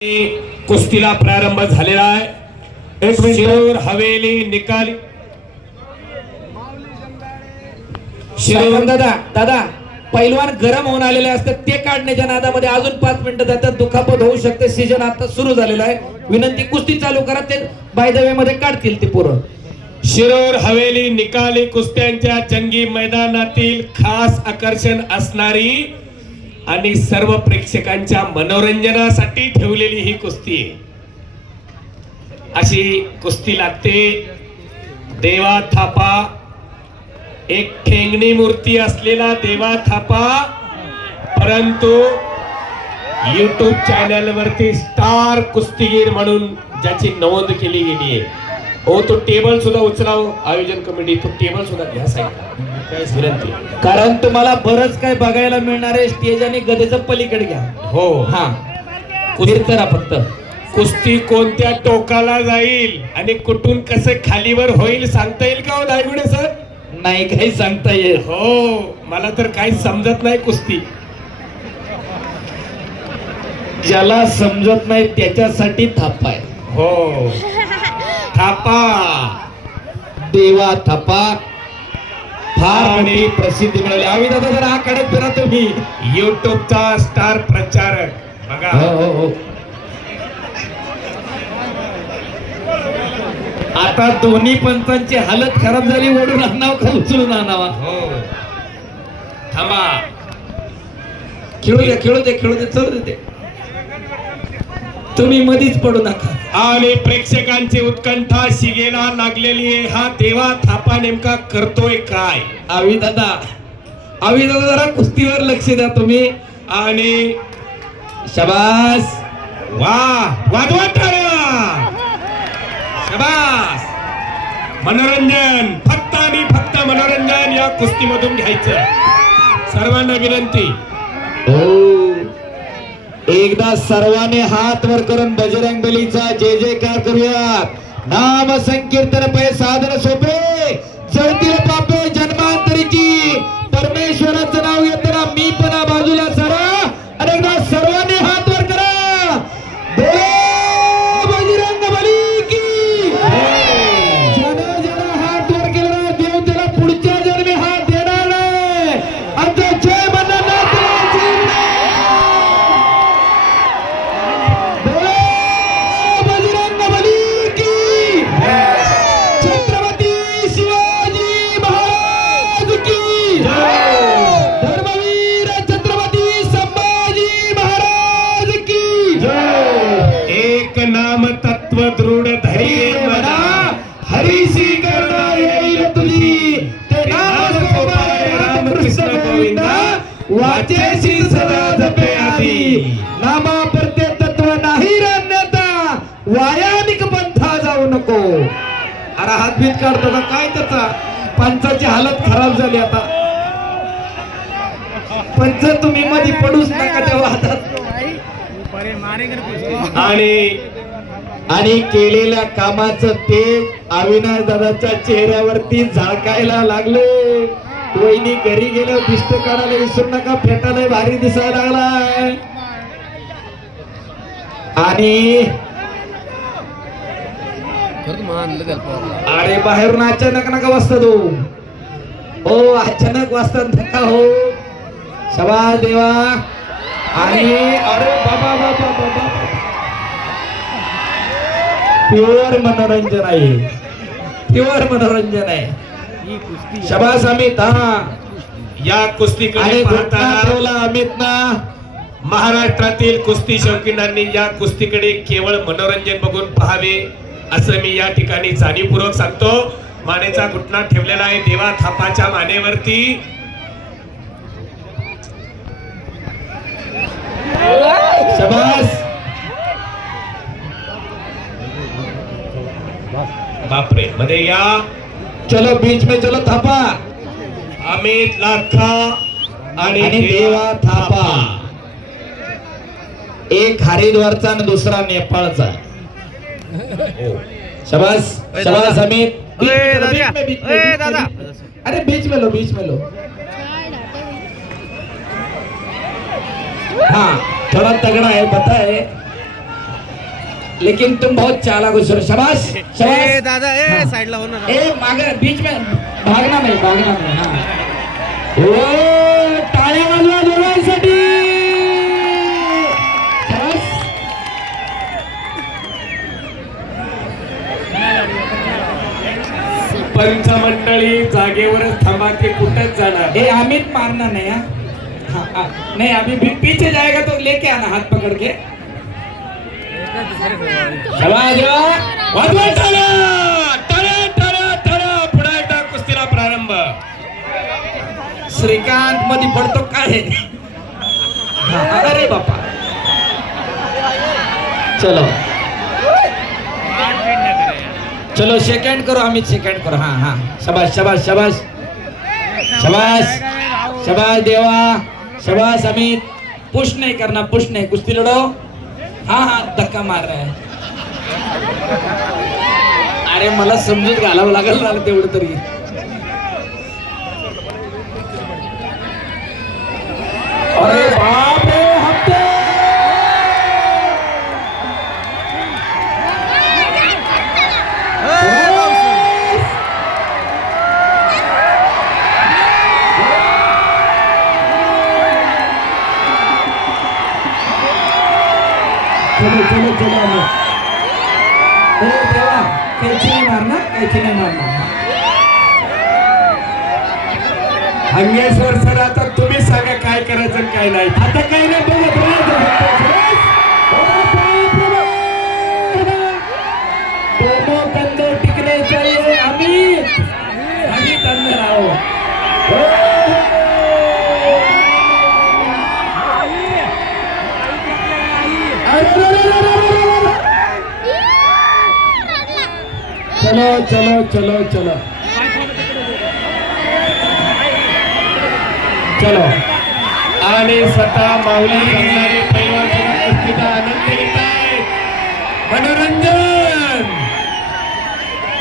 कुस्तीला प्रारंभ झालेला आहे. एक. शिरूर हवेली निकाल. शिरूर दादा दादा पैलवान गरम होऊन आलेले असतात ते काढण्याच्या नादामध्ये अजून पाच मिनिटं जातात. दुखापत होऊ शकते. सीजन आता सुरू झालेला आहे. विनंती कुस्ती चालू करा ते बाय द वे मध्ये काढतील ते पोरं. शिरूर हवेली निकाली कुस्त्यांच्या जंगी मैदानातील खास आकर्षण असणारी आणि सर्व प्रेक्षकांच्या मनोरंजनासाठी ठेवलेली ही कुस्ती आहे. अशी कुस्ती लागते. देवा थापा. एक ठेंगणी मूर्ती असलेला देवा थापा. परंतु युट्यूब चॅनल वरती स्टार कुस्तीगीर म्हणून ज्याची नोंद केली गेली आहे. हो तो टेबल सुद्धा उचलाव. आयोजन कमिटी तो टेबल सुद्धा घ्या साईडला विनंती. कारण तुम्हाला बरंच काय बघायला मिळणार आहे स्टेज आणि गदेचं पलीकडे घ्या. हो. हा. कुस्ती करा फक्त. कुस्ती कोणत्या टोकाला जाईल आणि कुठून कसं खालीवर होईल सांगता येईल का हो दायगुडे सर? नाही काही सांगता येत हो. मला तर काही समजत नाही कुस्ती. ज्याला समजत नाही त्याच्यासाठी थापा आहे. हो. थापा. देवा थापा. फार आणि- मोठी प्रसिद्धी मिळाली. आम्ही दादा जरा आकडे फिरा तुम्ही. युट्यूबचा स्टार प्रचारक. बघा. हो हो हो. आता दोन्ही पंचांची हालत खराब झाली. ओढून आणावं का उचलून आणावा? हो. थांबा. खेळू द्या खेळू द्या खेळू द्या चल दे तुम्ही मधीच पडू नका. आणि प्रेक्षकांची उत्कंठा शिगेला लागलेली आहे. हा देवा थापा नेमका करतोय काय? आवी दादा आवी दादा जरा कुस्तीवर लक्ष द्या तुम्ही. आणि शबास. वा टाळ्या शबास. मनोरंजन फक्त आणि फक्त मनोरंजन या कुस्तीमधून घ्यायचं. सर्वांना विनंती. हो. एकदा सर्वांनी हात वर करून बजरंग बलीचा जय जयकार करूयात. नाम संकीर्तन पै साधन सोपे. जळतील पापे जन्मांतरीची. परमेश्वराचं नाव येताना मी पण त्याची सदा जपे आधी नामा प्रत्ये तत्व नाही रे वायानिक पंथा जाऊ नको. अरे हात बीत काढतो काय त्याचा? पंचाची हालत खराब झाली आता. पंच तुम्ही मध्ये पडूच नका तेव्हा हातात आणि आणि केलेल्या कामाचं ते अविनाश दादाच्या चेहऱ्यावरती झळकायला लागले. वहिनी घरी गेल्यावर दिष्ट काढायला विसरू नका फेटाला भारी दिसायला लागलाय. आणि अरे बाहेरून अचानक नका वाजता तो. हो अचानक वाजतात नका हो. शबास देवा. आणि अरे बाबा बाबा बाबा. प्युअर मनोरंजन आहे. प्युअर मनोरंजन आहे. शबास अमित हा. या कुस्तीकडे ठेवला अमित ना. महाराष्ट्रातील कुस्ती शौकीनांनी या कुस्तीकडे केवळ मनोरंजन बघून पहावे असं मी या ठिकाणी जाणीवपूर्वक सांगतो. मानेचा घुटना ठेवलेला आहे देवा थापाच्या मानेवरती. शबास. बापरे मध्ये या. चलो बीच में चलो थापा। अमित लाखा आणि देवा थापा. एक हरिद्वारचा आणि दुसरा नेपाळचा. हो. शबास शबास. अमित. अरे बीच में लो बीच में लो. हाँ थोड़ा तगड़ा है पता है लेकिन तुम बहुत चालाक हो सर शाबाश ए शाबाश दादा ए हाँ. साइडला हो ना ए मागे बीच में भागना नाही भागना नाही हा। ओ टाळ्या वाजवा दोघांसाठी। शाबास. पंच मंडळी जागेवरच थांबा की कुठंच जाणार? ए अमित मारना नहीं हाँ. नहीं अभी भी पीछे जाएगा तो लेके आना हाथ पकड़ के शाबाश वाजवा टाळ्या! टाळ्या, टाळ्या, टाळ्या! पुन्हा एकदा कुस्तीला प्रारंभ श्रीकांत मध्ये पडतो काय? अरे बापा. चलो. चलो सेकंड करो आम्ही सेकंड करू. हा हा. शबाश शबाश शबाश शबाश शबाश देवा. शबाश अमित. पुश नाही करना पुश नाही. कुस्ती लढो हा हा धक्का मार रहा है। अरे मला समजूत घालावं लागेल ना तेवढं तरी. चलो चलो चलो. आलो ए देवा कैची नाही मारणार कैची नाही मारणार. हंगेश्वर सर आता तुम्ही सांगा काय करायचं काय नाही. आता काही नाही बघत चलो चलो चलो चलो. चलो. आणि स्वतः माऊली करणारे कुस्तीचा आनंद घेत आहेत. मनोरंजन!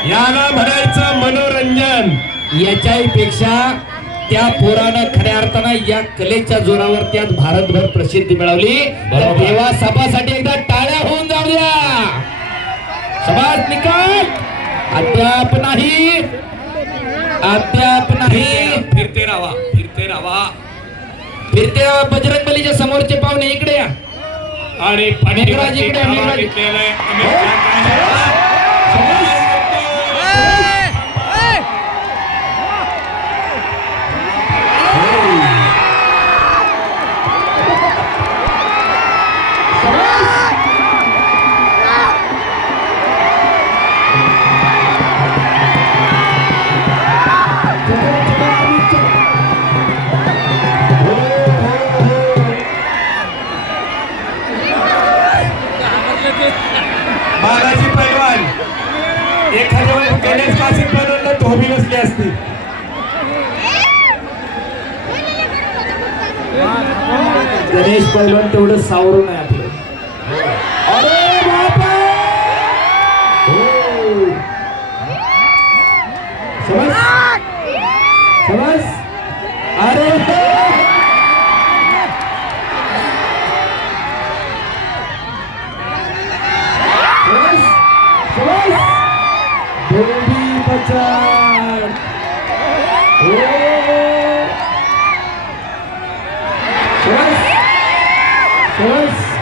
याला म्हणायचं मनोरंजन. याच्याही पेक्षा त्या पोरानं खऱ्या अर्थानं या कलेच्या जोरावर त्यात भारतभर प्रसिद्धी मिळवली. देवा सभासाठी एकदा टाळ्या होऊन जाऊ द्या समाज निकाल अद्याप नाही अद्याप नाही. फिरते राहा फिरते राहा. फिरते बजरंग बलीच्या समोरचे पाहुणे इकडे या. आणि मेघराज इकडे, मेघराज. घेतलेलं आहे. गणेश पैलवान तेवढं सावरून आहे. Yes.